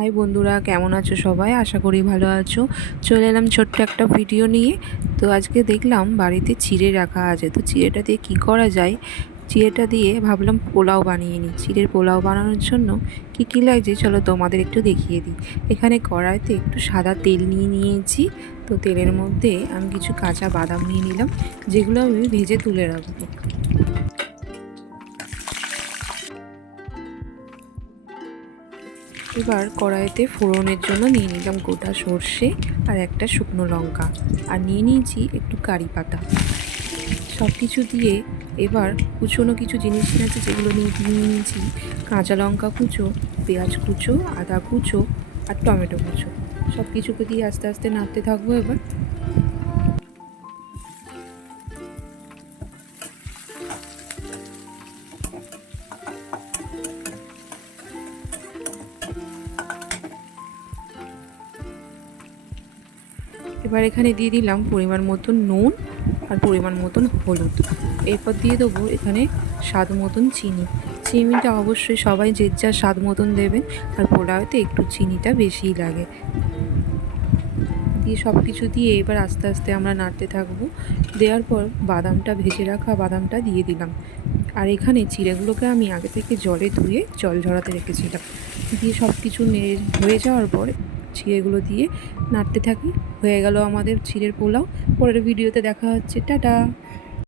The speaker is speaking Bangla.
হাই বন্ধুরা, কেমন আছো সবাই? আশা করি ভালো আছো। চলে এলাম ছোট্ট একটা ভিডিও নিয়ে। তো আজকে দেখলাম বাড়িতে চিড়ে রাখা আছে, তো চিড়েটা দিয়ে কী করা যায়, চিড়েটা দিয়ে ভাবলাম পোলাও বানিয়ে নিই। চিড়ের পোলাও বানানোর জন্য কী কী লাগছে চলো তোমাদের একটু দেখিয়ে দিই। এখানে কড়াইতে একটু সাদা তেল নিয়ে নিয়েছি। তো তেলের মধ্যে আমি কিছু কাঁচা বাদাম নিয়ে নিলাম, যেগুলো আমি ভেজে তুলে রাখবো। এবার কড়াইতে ফোড়নের জন্য নিয়ে নিলাম গোটা সর্ষে আর একটা শুকনো লঙ্কা, আর নিয়ে নিয়েছি একটু কারি পাতা। সব কিছু দিয়ে এবার কুচোনো কিছু জিনিস আছে যেগুলো নিয়ে নিয়েছি: কাঁচা লঙ্কা কুচো, পেঁয়াজ কুচো, আদা কুচো আর টমেটো কুচো। সব কিছুকে দিয়ে আস্তে আস্তে নাড়তে থাকবো। এবার এখানে দিয়ে দিলাম পরিমাণ মতন নুন আর পরিমাণ মতন হলুদ। এরপর দিয়ে দেবো এখানে স্বাদ মতন চিনি। চিনিটা অবশ্যই সবাই যে যার স্বাদ মতন দেবেন, আর পোলাওতে একটু চিনিটা বেশিই লাগে। দিয়ে সব কিছু দিয়ে এবার আস্তে আস্তে আমরা নাড়তে থাকবো। দেওয়ার পর বাদামটা, ভেজে রাখা বাদামটা দিয়ে দিলাম। আর এখানে চিড়েগুলোকে আমি আগে থেকে জলে ধুয়ে জল ঝরাতে রেখেছিলাম। দিয়ে সব কিছু হয়ে যাওয়ার পর চিড়েগুলো দিয়ে নাড়তে থাকি। হয়ে গেল আমাদের চিড়ের পোলাও। পরের ভিডিওতে দেখা হচ্ছে, টাটা।